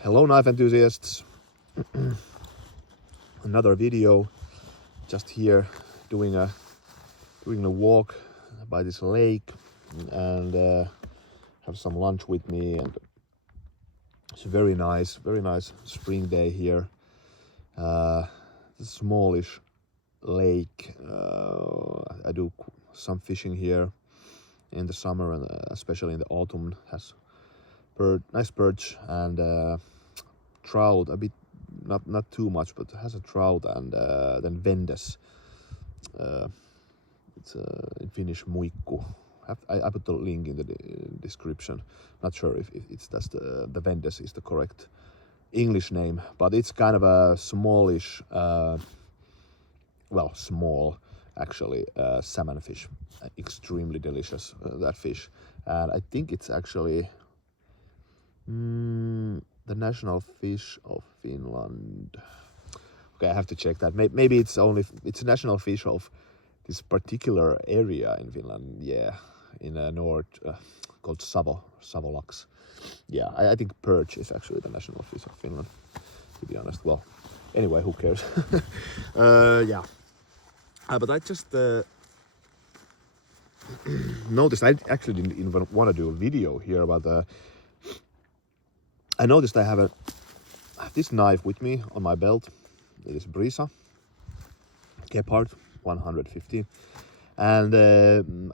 Hello knife enthusiasts, another video, just here doing a walk by this lake and have some lunch with me, and it's a very nice spring day here. It's a smallish lake. I do some fishing here in the summer and especially in the autumn. Has nice perch and trout, a bit, not too much, but has a trout, and then vendes. It's in Finnish muikku. I put the link in the description. Not sure if that's the vendes is the correct English name, but it's kind of a smallish, well, small actually, salmon fish. Extremely delicious, that fish, and I think it's actually the national fish of Finland. Okay, I have to check that. Maybe it's a national fish of this particular area in Finland. Yeah, in north, called Savolax. Yeah, I think perch is actually the national fish of Finland, to be honest. Well, anyway, who cares? Yeah, but I just noticed. I actually didn't even want to do a video here about I noticed I have this knife with me on my belt. It is Brisa Kephart 150, and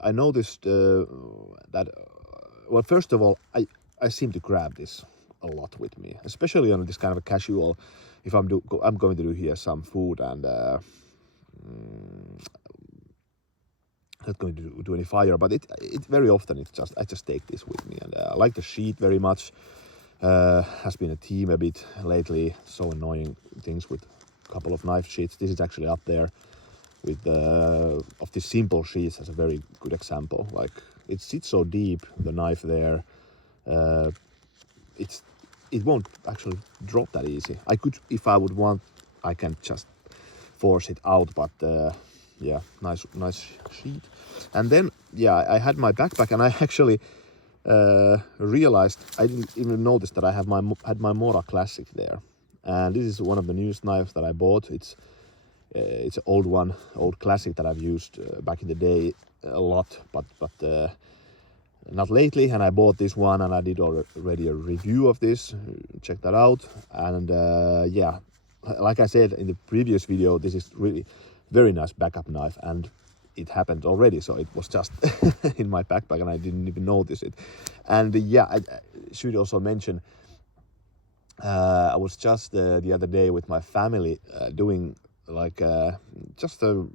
I noticed that, well, first of all, I seem to grab this a lot with me, especially on this kind of a casual. If I'm going to do here some food and not going to do any fire, but it very often I just take this with me, and I like the sheet very much. Has been a theme a bit lately. So annoying things with a couple of knife sheets. This is actually up there with of these simple sheets as a very good example. Like, it sits so deep, the knife there. It won't actually drop that easy. I could, if I would want, I can just force it out, but yeah, nice sheet. And then yeah, I had my backpack, and I actually realized I didn't even notice that I had my Mora Classic there, and this is one of the newest knives that I bought. It's an old classic that I've used back in the day a lot, but not lately. And I bought this one, and I did already a review of this. Check that out. And yeah, like I said in the previous video, this is really very nice backup knife, and it happened already, so it was just in my backpack and I didn't even notice it. And yeah, I should also mention, I was just the other day with my family doing like just a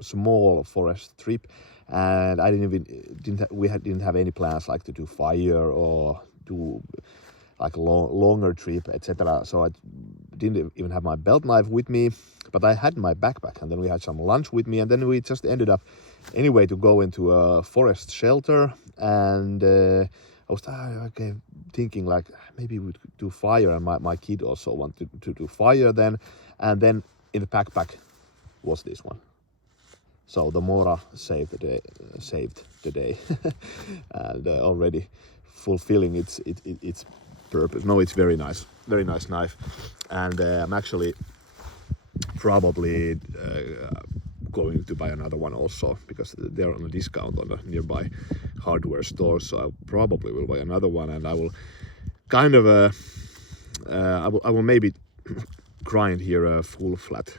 small forest trip, and I didn't have any plans like to do fire or do like a longer trip, etc. So I didn't even have my belt knife with me, but I had my backpack, and then we had some lunch with me, and then we just ended up anyway to go into a forest shelter. And I was thinking like maybe we could do fire, and my kid also wanted to do fire then. And then in the backpack was this one. So the Mora saved the day, and already fulfilling its purpose. No, it's very nice knife, and I'm actually probably going to buy another one also, because they're on a discount on a nearby hardware store. So I probably will buy another one, and I will kind of I will maybe grind here a full flat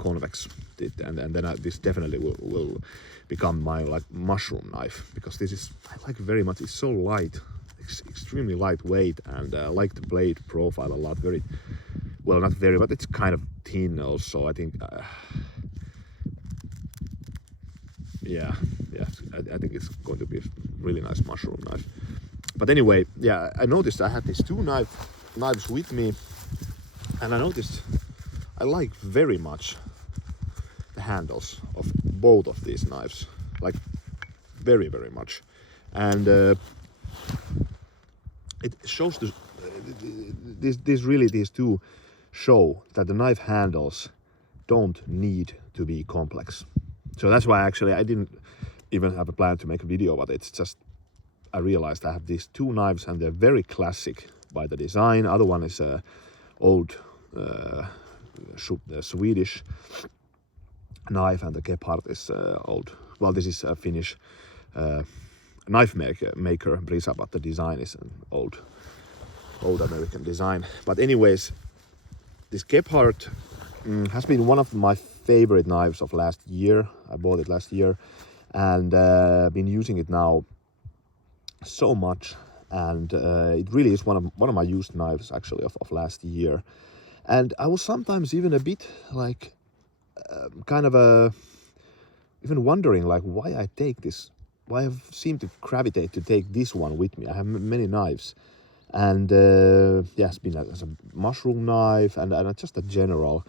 convex tip, and then this definitely will become my like mushroom knife, because this is, I like very much. It's so light, extremely lightweight, and I like the blade profile a lot. Very well, not very, but it's kind of thin also. I think yeah, I think it's going to be a really nice mushroom knife. But anyway, yeah, I noticed I had these two knives with me, and I noticed I like very much the handles of both of these knives, like very much. And it shows these two show that the knife handles don't need to be complex. So that's why actually I didn't even have a plan to make a video, but it's just I realized I have these two knives, and they're very classic, by the design. Other one is old Swedish knife, and the Kephart is old. Well, this is a Finnish knife maker Brisa, but the design is an old American design. But anyways, this Kephart has been one of my favorite knives of last year. I bought it last year, and been using it now so much. And it really is one of my used knives actually of last year. And I was sometimes even a bit like kind of even wondering like why I take this, why I seem to gravitate to take this one with me. I have many knives, and yeah, it's been as a mushroom knife and just a general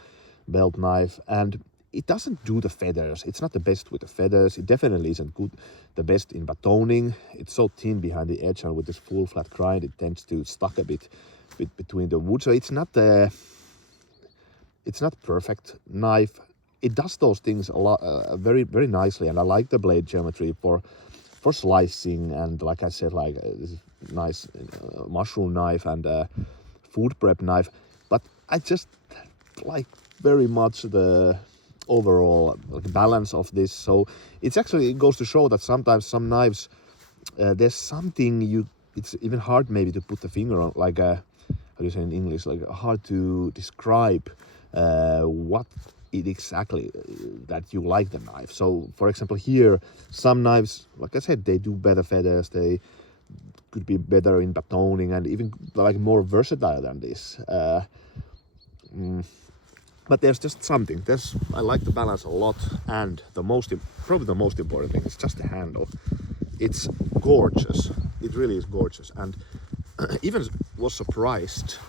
belt knife, and it doesn't do the feathers. It's not the best with the feathers. It definitely isn't the best in batoning. It's so thin behind the edge, and with this full flat grind, it tends to stuck a bit between the wood. So it's not perfect knife. It does those things a lot, very very nicely, and I like the blade geometry for slicing, and like I said, like this nice mushroom knife and food prep knife. But I just like very much the overall balance of this. So it goes to show that sometimes some knives, there's something it's even hard maybe to put the finger on, like how do you say in English, like hard to describe what it exactly that you like the knife. So for example here, some knives, like I said, they do better feathers, they could be better in batoning, and even like more versatile than this. But there's just something. I like the balance a lot, and probably the most important thing is just the handle. It's gorgeous. It really is gorgeous, and even was surprised,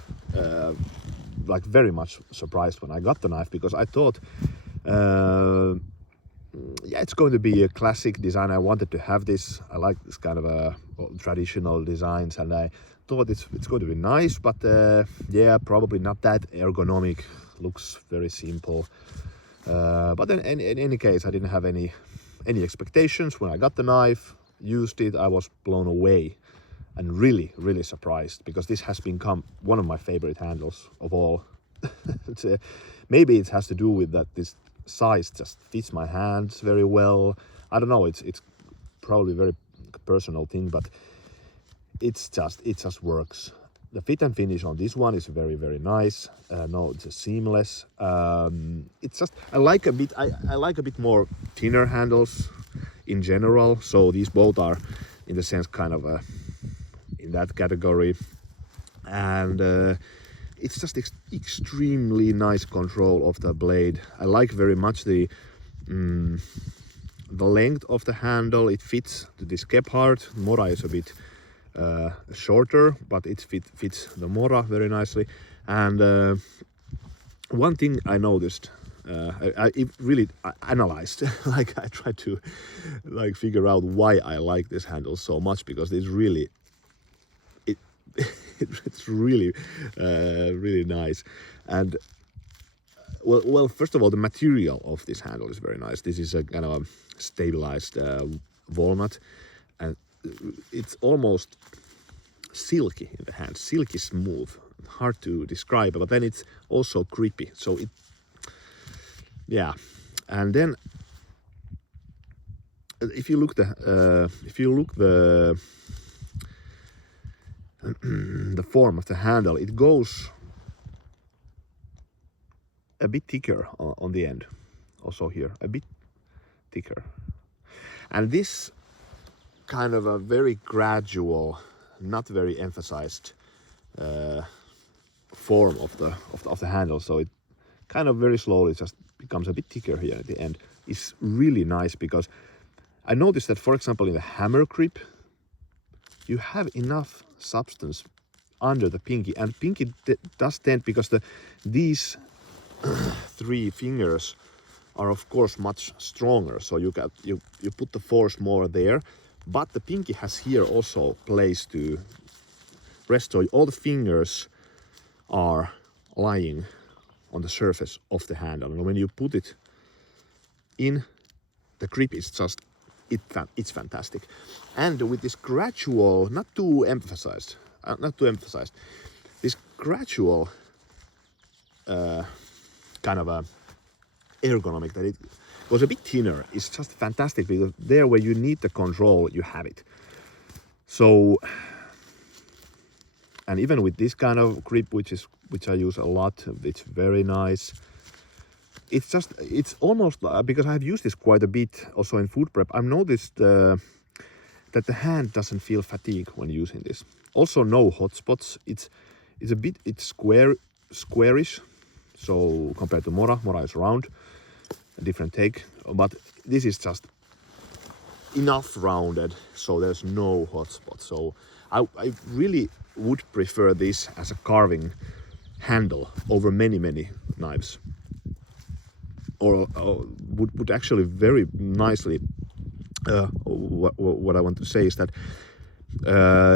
like very much surprised when I got the knife, because I thought, yeah, it's going to be a classic design. I wanted to have this. I like this kind of traditional designs, and I thought it's going to be nice, but yeah, probably not that ergonomic. Looks very simple, but then in any case, I didn't have any expectations. When I got the knife, used it, I was blown away and really really surprised, because this has become one of my favorite handles of all. Maybe it has to do with that this size just fits my hands very well. I don't know, it's probably a very personal thing, but it just works. The fit and finish on this one is very very nice. No, it's seamless. It's just I like a bit more thinner handles in general, so these both are in the sense kind of in that category. And it's just extremely nice control of the blade. I like very much the length of the handle. It fits to this Kephart. Mora is a bit shorter, but it fits the Mora very nicely. And one thing I noticed, I really analyzed, like I tried to like figure out why I like this handle so much, because it's really it's really really nice. And well, first of all, the material of this handle is very nice. This is a kind of stabilized walnut, and it's almost silky in the hand, silky smooth, hard to describe, but then it's also creepy. So yeah. And then if you look the the form of the handle, it goes a bit thicker on the end, also here a bit thicker, and this kind of a very gradual, not very emphasized form of the handle, so it kind of very slowly just becomes a bit thicker here at the end. It's really nice, because I noticed that, for example, in the hammer grip, you have enough substance under the pinky, and pinky does tend, because these three fingers are of course much stronger, so you put the force more there, but the pinky has here also place to rest, so all the fingers are lying on the surface of the handle, and when you put it in, the grip is just it's fantastic. And with this gradual, not too emphasized, gradual kind of a ergonomic, that it was a bit thinner, is just fantastic, because there where you need the control, you have it. So, and even with this kind of grip, which I use a lot, it's very nice. It's almost because I've used this quite a bit also in food prep. I've noticed that the hand doesn't feel fatigue when using this. Also, no hot spots. It's squarish. So compared to Mora is round, a different take. But this is just enough rounded, so there's no hot spots. So I really would prefer this as a carving handle over many knives. Or would actually very nicely. What I want to say is that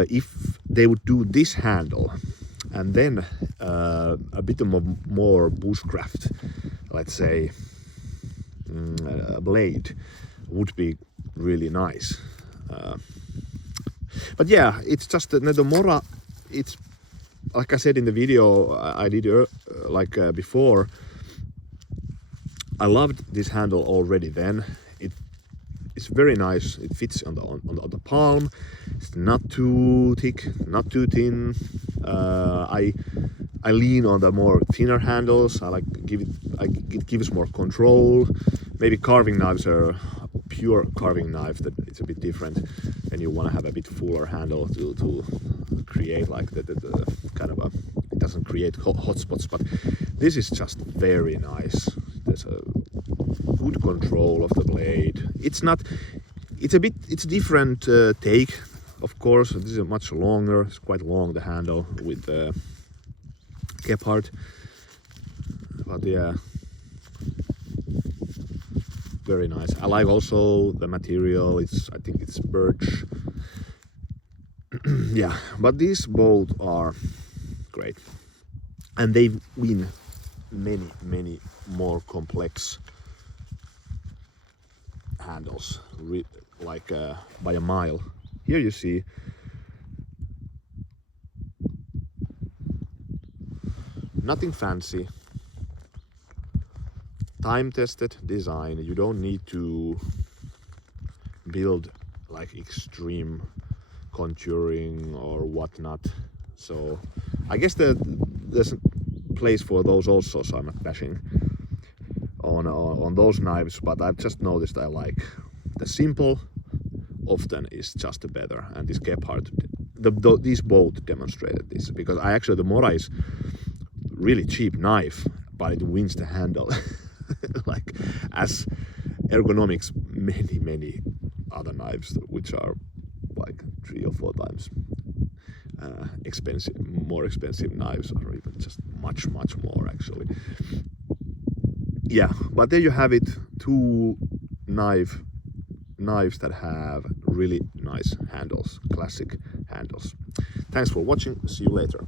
if they would do this handle and then a bit more bushcraft, let's say, a blade, would be really nice. But yeah, it's just the Mora. It's like I said in the video I did before. I loved this handle already then. It's very nice. It fits on the palm. It's not too thick, not too thin. I lean on the more thinner handles. It gives more control. Maybe carving knives are pure carving knife, that it's a bit different, and you want to have a bit fuller handle to create like the kind of a, it doesn't create hot spots. But this is just very nice. There's a good control of the blade. It's different take, of course. This is much longer. It's quite long, the handle with the Kephart. But yeah, very nice. I like also the material. I think it's birch. Yeah, but these both are great, and they win many more complex handles, by a mile. Here you see nothing fancy, time-tested design. You don't need to build like extreme contouring or whatnot. So I guess there's a place for those also, so I'm not bashing on those knives, but I've just noticed I like the simple often is just better, and this Kephart, these both demonstrated this, because the Mora is really cheap knife, but it wins the handle like as ergonomics many other knives which are like 3 or 4 times more expensive knives, or even just much more actually. Yeah, but there you have it, 2 knives that have really nice handles, classic handles. Thanks for watching, see you later.